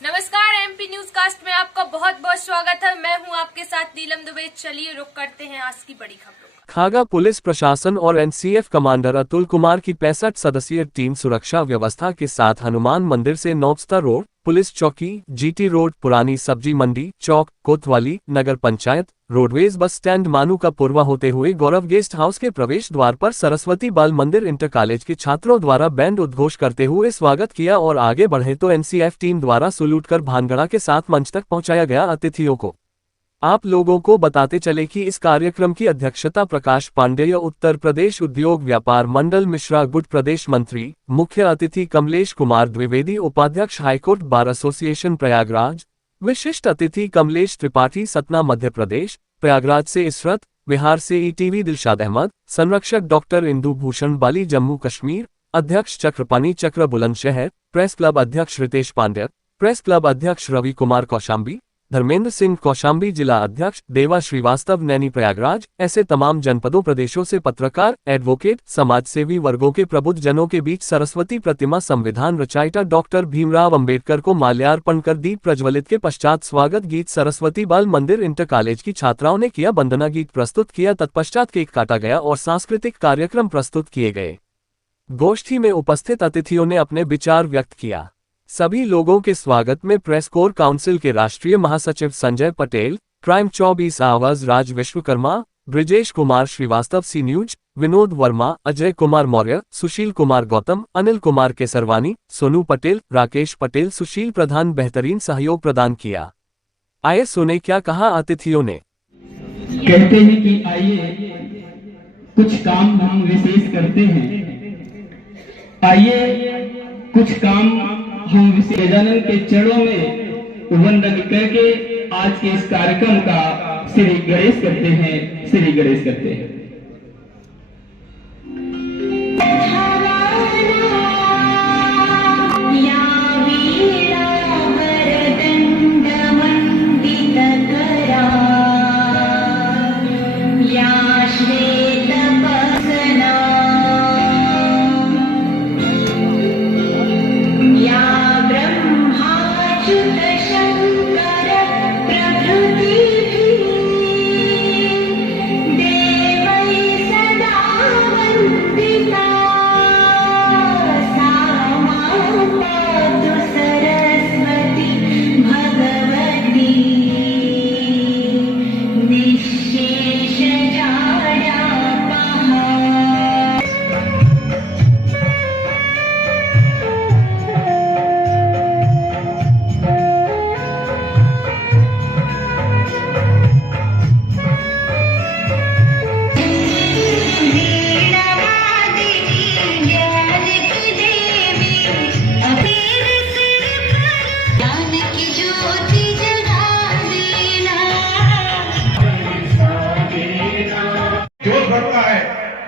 नमस्कार, MP news cast में आपका बहुत बहुत स्वागत है। मैं हूं आपके साथ नीलम दुबे। चलिए रुक करते हैं आज की बड़ी खबरों का। खागा पुलिस प्रशासन और एनसीएफ कमांडर अतुल कुमार की 65 सदस्यीय टीम सुरक्षा व्यवस्था के साथ हनुमान मंदिर से नौबस्ता रोड, पुलिस चौकी, जीटी रोड, पुरानी सब्जी मंडी चौक, कोतवाली, नगर पंचायत, रोडवेज बस स्टैंड, मानू का पूर्वा होते हुए गौरव गेस्ट हाउस के प्रवेश द्वार पर सरस्वती बाल मंदिर इंटर कॉलेज के छात्रों द्वारा बैंड उद्घोष करते हुए स्वागत किया और आगे बढ़े तो एनसीएफ टीम द्वारा सैल्यूट कर भानगड़ा के साथ मंच तक पहुंचाया गया अतिथियों को। आप लोगों को बताते चले कि इस कार्यक्रम की अध्यक्षता प्रकाश पांडेय, उत्तर प्रदेश उद्योग व्यापार मंडल मिश्रा गुट प्रदेश मंत्री, मुख्य अतिथि कमलेश कुमार द्विवेदी, उपाध्यक्ष हाईकोर्ट बार एसोसिएशन प्रयागराज, विशिष्ट अतिथि कमलेश त्रिपाठी सतना मध्य प्रदेश, प्रयागराज से इशरत, बिहार से ईटीवी दिलशाद अहमद, संरक्षक डॉक्टर इंदु भूषण बाली जम्मू कश्मीर, अध्यक्ष चक्रपाणी चक्र बुलंदशहर, प्रेस क्लब अध्यक्ष रितेश पांड्या, प्रेस क्लब अध्यक्ष रवि कुमार कौशाम्बी, धर्मेंद्र सिंह कौशाम्बी जिला अध्यक्ष, देवा श्रीवास्तव नैनी प्रयागराज, ऐसे तमाम जनपदों प्रदेशों से पत्रकार, एडवोकेट, समाजसेवी वर्गों के प्रबुद्ध जनों के बीच सरस्वती प्रतिमा संविधान रचयिता डॉक्टर भीमराव अंबेडकर को माल्यार्पण कर दीप प्रज्वलित के पश्चात स्वागत गीत सरस्वती बाल मंदिर इंटर कॉलेज की छात्राओं ने किया, वंदना गीत प्रस्तुत किया, तत्पश्चात केक काटा गया और सांस्कृतिक कार्यक्रम प्रस्तुत किए गए। गोष्ठी में उपस्थित अतिथियों ने अपने विचार व्यक्त किया। सभी लोगों के स्वागत में प्रेस कोर काउंसिल के राष्ट्रीय महासचिव संजय पटेल, क्राइम 24 आवाज राज विश्वकर्मा, ब्रिजेश कुमार श्रीवास्तव सी न्यूज, विनोद वर्मा, अजय कुमार मौर्य, सुशील कुमार गौतम, अनिल कुमार केसरवानी, सोनू पटेल, राकेश पटेल, सुशील प्रधान बेहतरीन सहयोग प्रदान किया। आइए सुने क्या कहा अतिथियों ने। कहते हैं कि आइए कुछ काम हम विशेष करते हैं, आइए कुछ काम हम गजानन के चरणों में वंदन करके आज के इस कार्यक्रम का श्री गणेश करते हैं, श्री गणेश करते हैं।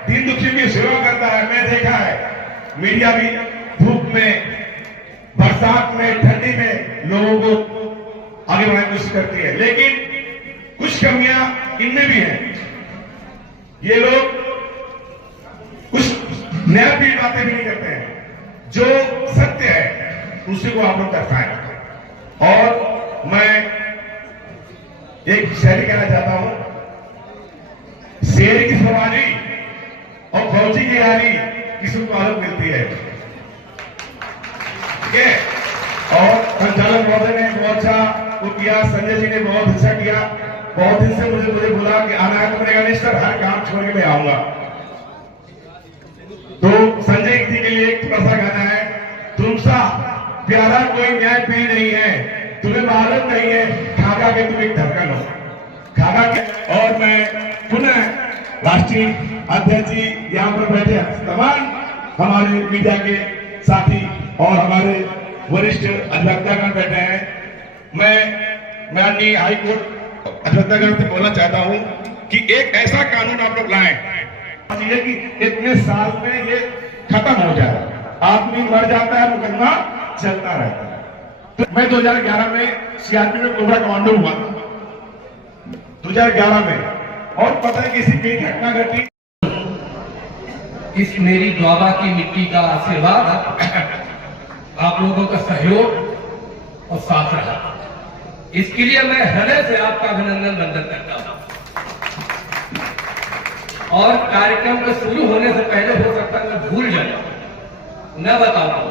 दीन दुखी की सेवा करता है। मैं देखा है मीडिया भी धूप में, बरसात में, ठंडी में लोगों को आगे बढ़ाने की कोशिश करती है, लेकिन कुछ कमियां इनमें भी हैं। ये लोग कुछ नया भी बातें भी नहीं करते हैं, जो सत्य है उसी को आप लोग दर्शाएं। और मैं एक शायरी कहना चाहता हूं, शेर की सवारी और फौजी की यारी किसी को आदत मिलती है, ठीक है। और संचालक महोदय ने बहुत अच्छा वो किया, संजय जी ने बहुत अच्छा किया। बहुत दिन से मुझे बोला कि आना है तो मैंने कहा नहीं सर, हर काम छोड़ के मैं आऊंगा। तो संजय जी के लिए एक थोड़ा सा गाना है, तुमसा प्यारा कोई न्याय पी नहीं है, तुम्हें मालूम नहीं है खागा के तुम एक धड़कन हो, खागा के। और मैं पुनः राष्ट्रीय अध्यक्ष जी यहाँ पर बैठे तमाम हमारे मीडिया के साथी और हमारे वरिष्ठ अधिवक्तागण बैठे हैं। मैं माननीय हाईकोर्ट अधिवक्तागण से बोलना चाहता हूँ कि एक ऐसा कानून आप लोग लाएं कि इतने साल में ये खत्म हो जाए। आदमी मर जाता है, मुकदमा चलता रहता है। तो मैं 2011 में सीआरपी में कोबरा कमांडो हुआ था 2011 में, और पता है किसी की घटना घटी, इस मेरी द्वाबा की मिट्टी का आशीर्वाद, आप लोगों का सहयोग और साथ रहा। इसके लिए मैं हृदय से आपका अभिनंदन वंदन करता हूं। और कार्यक्रम के शुरू होने से पहले हो सकता है मैं भूल जाऊं, न बता पाऊं।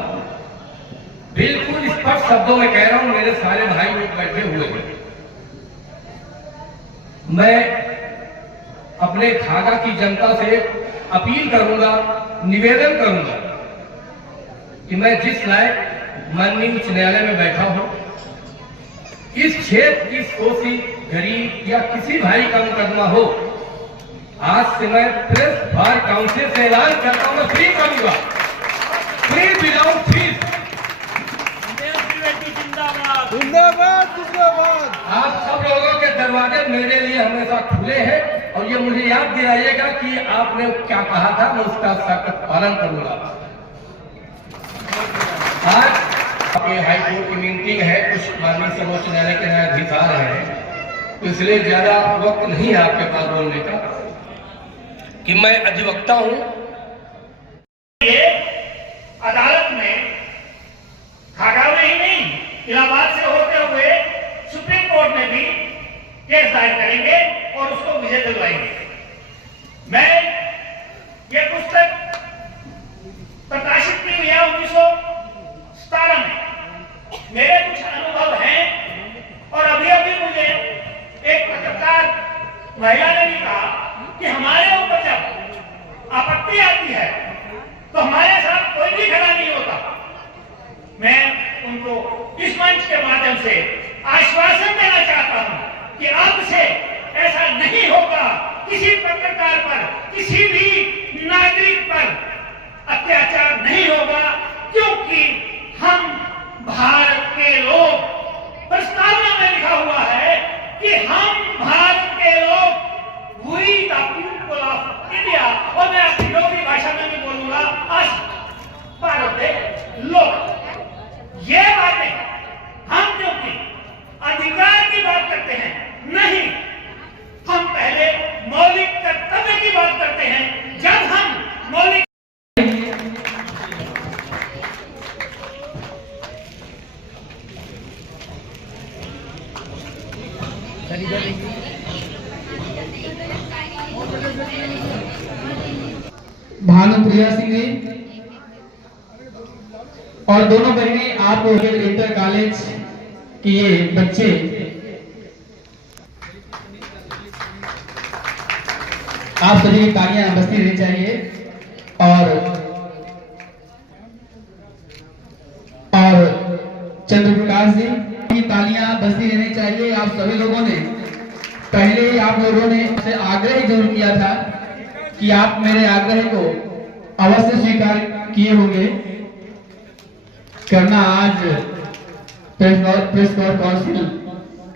बिल्कुल स्पष्ट शब्दों में कह रहा हूं, मेरे सारे भाई लोग बैठे हुए हैं। मैं अपने खागा की जनता से अपील करूंगा, निवेदन करूंगा कि मैं जिस लायक माननीय उच्च न्यायालय में बैठा हूं, इस क्षेत्र की शोषी गरीब या किसी भाई का मुकदमा हो, आज से मैं प्रेस बार काउंसिल से ऐलान करता हूं, मैं फ्री करूंगा, फ्री विदाउट फीस। आप सब लोगों के दरवाजे मेरे लिए हमेशा खुले हैं और ये मुझे याद दिलाइएगा कि आपने क्या कहा था, मैं उसका सख्त पालन करूंगा। आज हाई कोर्ट की मीटिंग है, कुछ माननीय सर्वोच्च न्यायालय के न्यायाधीश आ रहे हैं, तो इसलिए ज्यादा वक्त नहीं है आपके पास बोलने का कि मैं अधिवक्ता हूं। ये अदालत में खागा में ही नहीं, इलाहाबाद से होते हुए सुप्रीम कोर्ट में भी केस दायर करेंगे और उसको विजय दिलवाएंगे। मैं ये पुस्तक प्रकाशित की हुई है 1917 में। मेरे कुछ अनुभव हैं और अभी अभी मुझे एक पत्रकार महिला ने भी कहा कि हमारे ऊपर जब आपत्ति आती है तो हमारे साथ कोई भी खड़ा नहीं होता। मैं उनको इस मंच के माध्यम से आश्वासन देना चाहता हूं कि अब से ऐसा नहीं होगा, किसी पत्रकार पर, किसी भी नागरिक पर अत्याचार नहीं होगा, क्योंकि हम भारत के लोग, प्रस्तावना में लिखा हुआ है कि हम भारत के लोग, we the people of India, और मैं अपनी डोगरी भाषा में भी बोलूंगा, आज भारत के लोग। ये बातें हम क्योंकि अधिकार की बात करते हैं, नहीं, हम पहले मौलिक कर्तव्य की बात करते हैं। जब हम मौलिक भानुप्रिया सिंह जी और दोनों बहनें, आप इंटर कॉलेज के ये बच्चे आप सभी की तालियां बजती रहनी चाहिए और चंद्रप्रकाश जी की तालियां बजती रहनी चाहिए। आप सभी लोगों ने पहले ही आप लोगों ने से आग्रह जरूर किया था कि आप मेरे आग्रह को अवश्य स्वीकार किए होंगे करना। आज प्रेस काउंसिल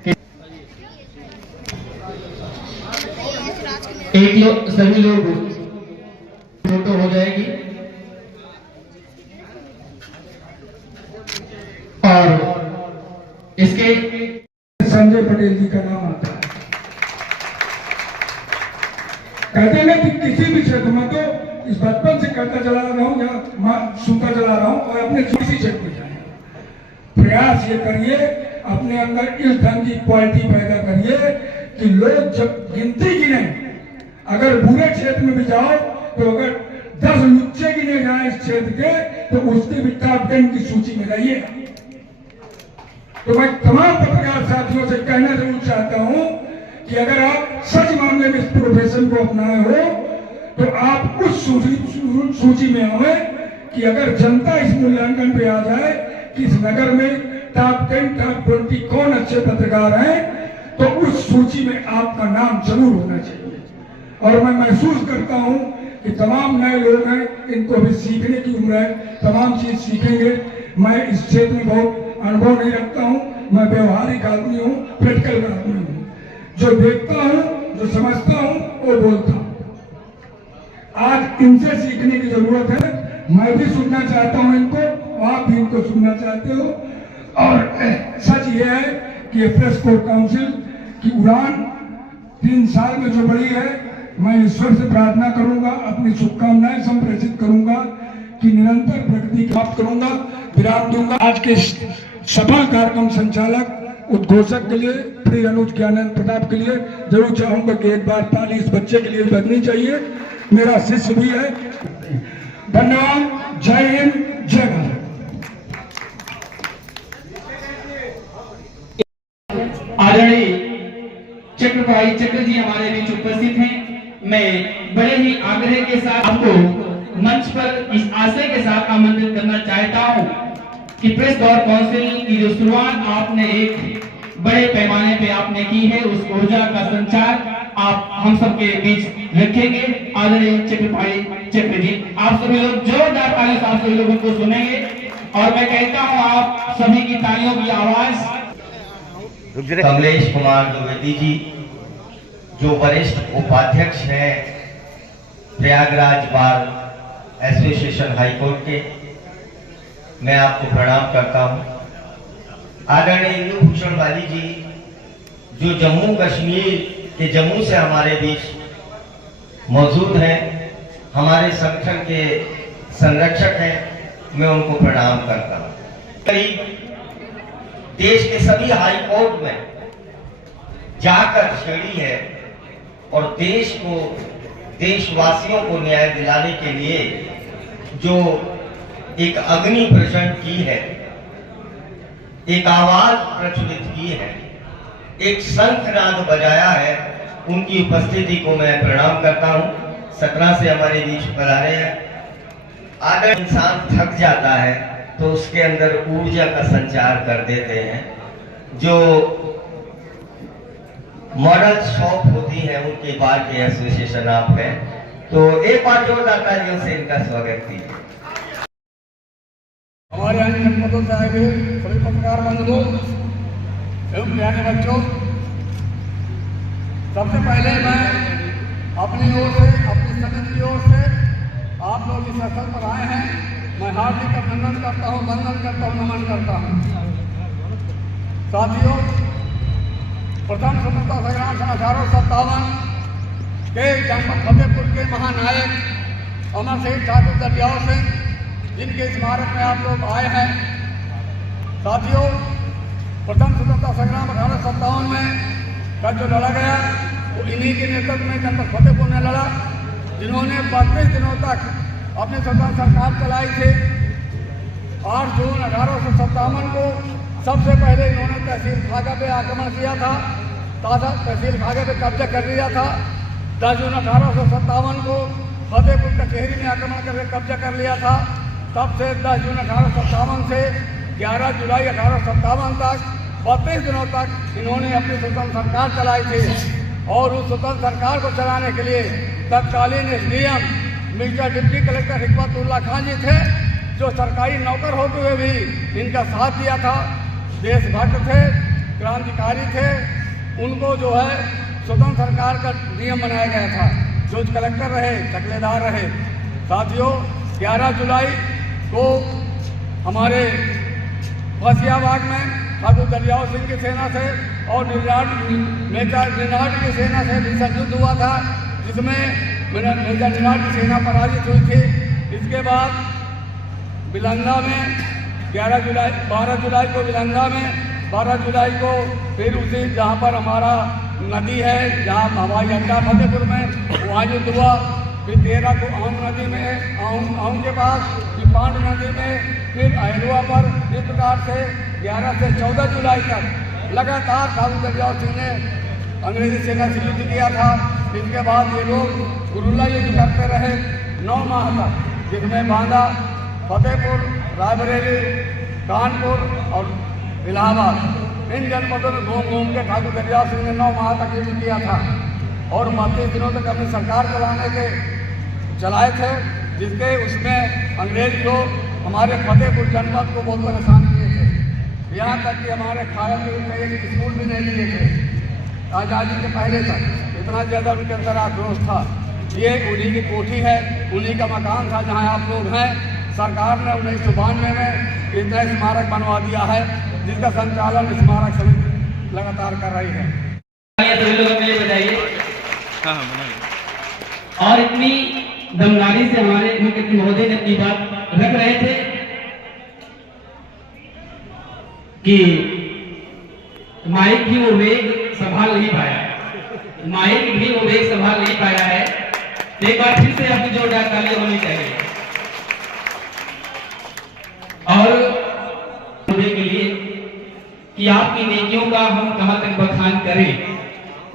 के एक लोग, सभी लोग फोटो हो जाएगी और इसके संजय पटेल जी का नाम आता है। कहते हैं कि किसी भी क्षेत्र में, तो इस बचपन से करता चला रहा हूं या सुनता चला रहा हूं, और अपने किसी क्षेत्र में जाए प्रयास ये करिए, अपने अंदर इस ढंग की क्वालिटी पैदा करिए कि लोग जब गिनती गिने, अगर बुरे क्षेत्र में भी जाओ तो अगर 10 लुच्चे गिने जाए इस क्षेत्र के, तो उसके भी टॉप 10 की सूची में रहिए। तो मैं तमाम पत्रकार साथियों से कहना जरूर चाहता हूं कि अगर आप सच मामले में इस प्रोफेशन को अपनाए हो तो आप उस सूची में आए कि अगर जनता इस मूल्यांकन पे आ जाए कि इस नगर में टॉप 10, टॉप 20 कौन अच्छे पत्रकार हैं, तो उस सूची में आपका नाम जरूर होना चाहिए। और मैं महसूस करता हूं कि तमाम नए लोग हैं, इनको भी सीखने की उम्र है, तमाम चीज सीखेंगे। मैं इस क्षेत्र में बहुत अनुभव नहीं रखता हूं, मैं व्यवहारिक आदमी हूं, प्रैक्टिकल आदमी हूं, जो देखता हूं, जो समझता हूं, वो बोलता हूं। आज इनसे सीखने की जरूरत है। मैं भी सुनना चाहता हूं इनको, आप भी इनको सुनना चाहते हो। और सच ये है कि ये प्रेस कोर्ट काउंसिल की उड़ान 3 साल में जो बढ़ी है, मैं ईश्वर से प्रार्थना करूंगा, अपनी शुभकामनाएं संप्रेषित करूंगा कि निरंतर प्रगति प्राप्त करूंगा। विराम दूंगा। आज के सफल कार्यक्रम संचालक उद्घोषक के लिए श्री अनुज ज्ञानंद प्रताप के लिए जरूर चाहूंगा कि एक बार ताली इस बच्चे के लिए बजनी चाहिए। मेरा शिष्य भी है। धन्यवाद। जय हिंद, जय भारत। आदरणीय चक्रपाणी चक्र जी हमारे बीच उपस्थित हैं। मैं बड़े ही आग्रह के साथ आपको मंच पर इस आशय के साथ आमंत्रित करना चाहता हूं कि प्रेस दौड़ काउंसिल की जो शुरुआत आपने एक बड़े पैमाने पे आपने की है, उस ऊर्जा का संचार आप हम सबके बीच रखेंगे। आदरणीय चक्रपाणी चक्र जी, आप सभी लोग जोरदार तालियों से आप सभी लोगों को सुनेंगे और मैं कहता हूं आप सभी की तालियों की आवाज। कमलेश कुमार द्विवेदी जी जो वरिष्ठ उपाध्यक्ष हैं प्रयागराज बार एसोसिएशन हाईकोर्ट के, मैं आपको प्रणाम करता हूं। आदरणीय इंदु भूषण वाली जी जो जम्मू कश्मीर के जम्मू से हमारे बीच मौजूद हैं, हमारे संगठन के संरक्षक हैं, मैं उनको प्रणाम करता हूं। देश के सभी हाई कोर्ट में जाकर छेड़ी है और देश को, देशवासियों को न्याय दिलाने के लिए जो एक अग्नि प्रचंड की है, एक आवाज प्रचलित की है, एक शंखनाद बजाया है, उनकी उपस्थिति को मैं प्रणाम करता हूं। सतना से हमारे बीच पधारे हैं। अगर इंसान थक जाता है तो उसके अंदर ऊर्जा का संचार कर देते हैं। जो मॉडल शॉप होती है उनके बार के एसोसिएशन आप हैं, तो एक बार जोरदार तालियों से इनका स्वागत कीजिए। हमारे अन्य जनपदों से आए हुए सभी पत्रकार बंधुओं एवं प्यारे बच्चों, सबसे पहले मैं अपनी ओर से, अपनी समिति की ओर से आप लोग इस स्थल पर आए हैं, मैं हार्दिक अभिनंदन करता हूँ, वंदन करता हूँ, नमन करता हूँ। साथियों, प्रथम स्वतंत्रता संग्राम सन 1857 के जनपद फतेहपुर के महानायक अमर शहीद ठाकुर दरियाव सिंह, जिनके स्मारक में आप लोग आए हैं। साथियों, प्रथम स्वतंत्रता संग्राम 1857 में का जो लड़ा गया वो इन्हीं के नेतृत्व में जनपद फतेहपुर ने लड़ा, जिन्होंने 32 दिनों तक अपनी स्वतंत्र सरकार चलाई थी। 8 जून 1857 को सबसे पहले इन्होंने तहसील खागा पे आक्रमण किया था, तहसील खागे पे कब्जा कर लिया था। 10 जून 1857 को फतेहपुर कचहरी में आक्रमण करके कब्जा कर लिया था। तब से 10 जून 1857 से 11 जुलाई 1857 तक 32 दिनों तक इन्होंने अपनी स्वतंत्र सरकार चलाई थी। और उस स्वतंत्र सरकार को चलाने के लिए तत्कालीन SDM mister deputy collector Hikmatullah Khan ji थे, जो सरकारी नौकर होते हुए भी इनका साथ दिया था। देशभक्त थे, क्रांतिकारी थे, उनको जो है स्वतंत्र सरकार का नियम बनाया गया था। जो कलेक्टर रहे, चकलेदार रहे। साथियों, 11 जुलाई को हमारे फसियाबाग में ठाकुर दरियाव सिंह की सेना से और मेजर निनाट की सेना से भीषण युद्ध हुआ था, जिसमें मेजर निनाट की सेना पराजित हुई थी। इसके बाद बिलंगा में 12 जुलाई को बिलंगा में, 12 जुलाई को फिर उसी जहाँ पर हमारा नदी है, जहाँ हवाई अड्डा फतेहपुर में, वहाँ युद्ध हुआ। फिर 13 को आउं नदी में, आउं के पास, फिर पांड नदी में, फिर अहलुआ पर। इस प्रकार से 11 से 14 जुलाई तक लगातार ठाकुर दरियाव सिंह ने अंग्रेजी सेना से युद्ध किया था। इसके बाद ये लोग गुरुला युद्ध करते रहे 9 माह तक, जिसमें बांदा, फतेहपुर, रायबरेली, कानपुर और इलाहाबाद, इन जनपदों में घूम घूम के ठाकुर दरियाव सिंह ने 9 माह तक युद्ध किया था और 32 दिनों तक अपनी सरकार चलाए थे, जिसके उसमें अंग्रेज लोग हमारे फतेहपुर जनपद को बहुत परेशान किए थे। यहाँ तक कि हमारे खाया के एक स्कूल भी नहीं लिए थे आज़ादी के पहले तक। इतना ज़्यादा उनके अंदर आक्रोश था। ये उन्हीं की कोठी है, उन्हीं का मकान था जहाँ आप लोग हैं। सरकार ने 1992 में इतना स्मारक बनवा दिया है, जिसका संचालन स्मारक समिति लगातार कर रही है। सभी लोग के लिए बताइए। और इतनी दमदारी से हमारे मुख्यमंत्री महोदय ने अपनी बात रख रहे थे। कि माइक भी वो वेग संभाल नहीं पाया, माइक भी वो वेग संभाल नहीं पाया है। एक बार फिर से आपकी जोरदार तालियां होनी चाहिए। और के लिए कि आपकी नेकियों का हम कहां तक बखान करें,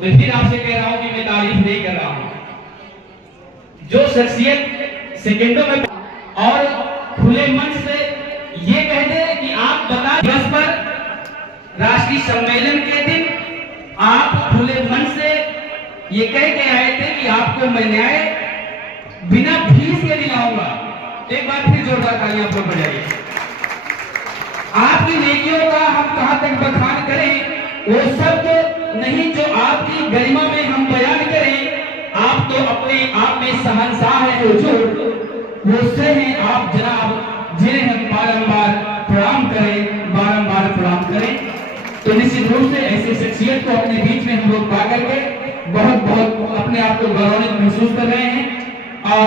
मैं फिर आपसे कह रहा हूं कि मैं तारीफ नहीं कर रहा हूं। जो शख्सियत सेकंडों में और खुले मन से ये कह दे कि आप बता दिवस पर राष्ट्रीय सम्मेलन के दिन आप खुले मन से ये कह के आए थे कि आपको मैं न्याय बिना फीस के दिलाऊंगा। एक बार फिर जोरदार तालियां आपको बजाइए। आपकी नेकियों का हम कहां तक बखान करें, वो सब तो नहीं जो आपकी गरिमा में हम बयान करें। आप तो अपने आप में शहंशाह हैं हुजूर, वो से हैं आप जनाब जिन्हें हम बारंबार प्रणाम करें, बारंबार प्रणाम करें। तो निश्चित रूप से ऐसे शख्सियत को अपने बीच में हम लोग पा करके बहुत बहुत अपने आप को गौरवान्वित महसूस कर रहे हैं। और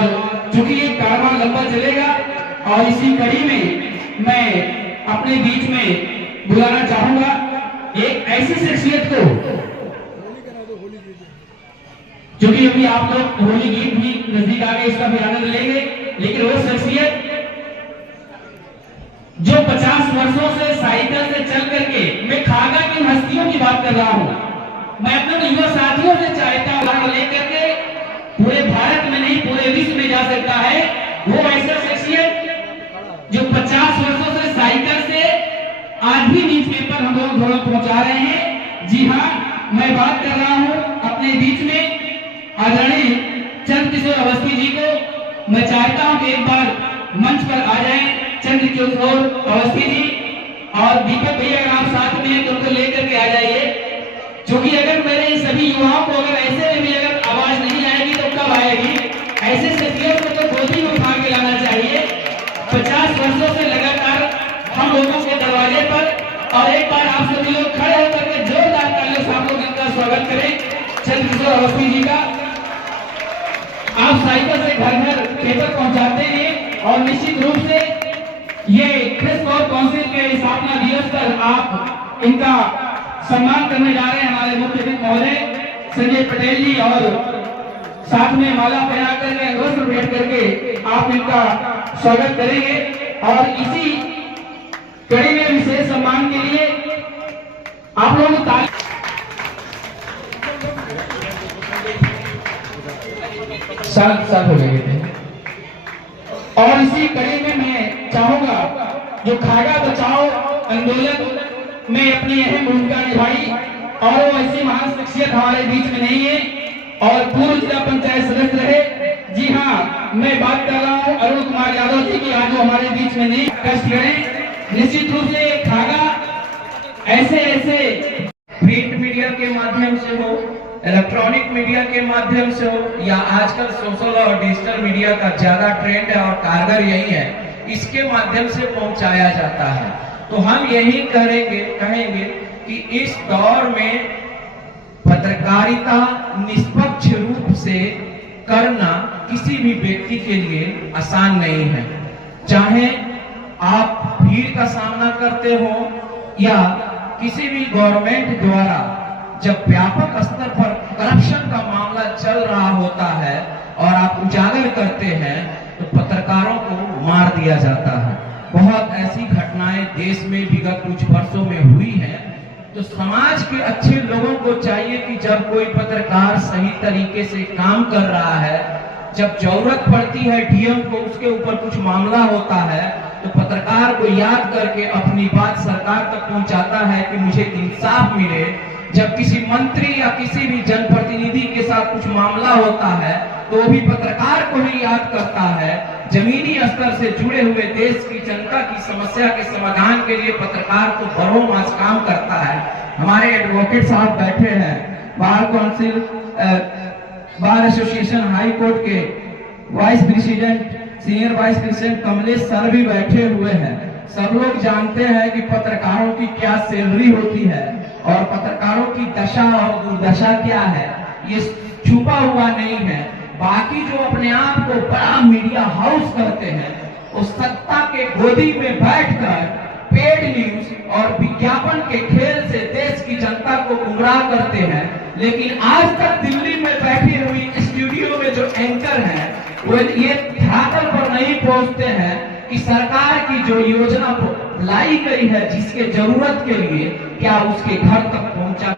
चूंकि ये कारवां लंबा चलेगा और इसी कड़ी में मैं अपने बीच में बुलाना चाहूंगा एक ऐसी शख्सियत को, क्योंकि अभी आप लोग होली गीत भी नजदीक आ गए, इसका भी आनंद लेंगे। लेकिन वो शख्सियत जो 50 वर्षों से साइकिल से चल करके, मैं खागा की हस्तियों की बात कर रहा हूं, मैं अपने युवा साथियों से चाहता हूं लेकर के पूरे भारत में नहीं पूरे विश्व में जा सकता है वो ऐसा शख्सियत जो 50 वर्षों से साइकिल से आज भी न्यूज पेपर हम लोग घरों पहुंचा रहे हैं। जी हाँ, मैं बात कर रहा हूं अपने बीच में आदरणीय चंद्रकिशोर अवस्थी जी को। मैं चाहता हूं कि एक बार मंच पर आ जाएं चंद्रकिशोर अवस्थी जी, और दीपक भैया अगर आप साथ में हैं तो उनको लेकर के आ जाइए। क्योंकि अगर मेरे सभी युवाओं को अगर ऐसे में भी अगर आवाज नहीं आएगी तो कब आएगी? ऐसे शख्सियत को तो गोदी में उठा के लाना चाहिए। 50 वर्षों से लगातार हम लोगों के दरवाजे पर, और एक बार आप सभी लोग खड़े होकर के जोरदार तालियों से आप लोग इनका स्वागत करें चंद्रकिशोर अवस्थी जी का। आप साइकिल से घर घर पेपर पहुंचाते हैं और निश्चित रूप से ये प्रेस काउंसिल के स्थापना दिवस पर आप इनका सम्मान करने जा रहे हैं। हमारे मुख्य अतिथि महोदय संजय पटेल जी, और साथ में माला पहना करके वस्त्र भेंट करके आप इनका स्वागत करेंगे। और इसी कड़ी में विशेष सम्मान के लिए आप लोग साल हो गए थे। और इसी कड़ी में मैं चाहूंगा जो खागा बचाओ आंदोलन में अपनी अहम भूमिका निभाई, और वो ऐसी महान शख्सियत हमारे बीच में नहीं है और पूर्व जिला पंचायत सदस्य रहे। जी हाँ, मैं बात कर रहा हूँ अरुण कुमार यादव जी की, आज वो हमारे बीच में नहीं। कष्ट करें निश्चित रूप से खागा ऐसे प्रिंट मीडिया के माध्यम से हो, इलेक्ट्रॉनिक मीडिया के माध्यम से हो, या आजकल सोशल और डिजिटल मीडिया का ज्यादा ट्रेंड है और कारगर यही है, इसके माध्यम से पहुंचाया जाता है। तो हम यही कहेंगे कि इस दौर में पत्रकारिता निष्पक्ष रूप से करना किसी भी व्यक्ति के लिए आसान नहीं है। चाहे आप भीड़ का सामना करते हो या किसी भी गवर्नमेंट द्वारा जब व्यापक स्तर पर करप्शन का मामला चल रहा होता है और आप उजागर करते हैं तो पत्रकारों को मार दिया जाता है। बहुत ऐसी घटनाएं देश में विगत कुछ वर्षों में हुई हैं। तो समाज के अच्छे लोगों को चाहिए कि जब कोई पत्रकार सही तरीके से काम कर रहा है, जब जरूरत पड़ती है डीएम को, उसके ऊपर कुछ मामला होता है, तो पत्रकार को याद करके अपनी बात सरकार तक पहुंचाता है कि मुझे इंसाफ मिले। जब किसी मंत्री या किसी भी जनप्रतिनिधि के साथ कुछ मामला होता है तो वो भी पत्रकार को ही याद करता है। जमीनी स्तर से जुड़े हुए देश की जनता की समस्या के समाधान के लिए पत्रकार को बरों मास काम करता है। हमारे एडवोकेट साहब बैठे हैं, bar council bar association high court के vice president, senior vice president Kamlesh sir भी बैठे हुए हैं। सब लोग जानते हैं कि पत्रकारों की क्या सैलरी होती है और पत्रकारों की दशा और दुर्दशा क्या है, ये छुपा हुआ नहीं है। बाकी जो अपने आप को बड़ा मीडिया हाउस करते हैं, उस सत्ता के गोदी में बैठकर पेट पेड न्यूज और विज्ञापन के खेल से देश की जनता को गुमराह करते हैं, लेकिन आज तक दिल्ली में बैठी हुई स्टूडियो में जो एंकर हैं वो ये धरातल पर नहीं पहुंचते हैं कि सरकार की जो योजना लाई गई है जिसके जरूरत के लिए क्या उसके घर तक पहुंचा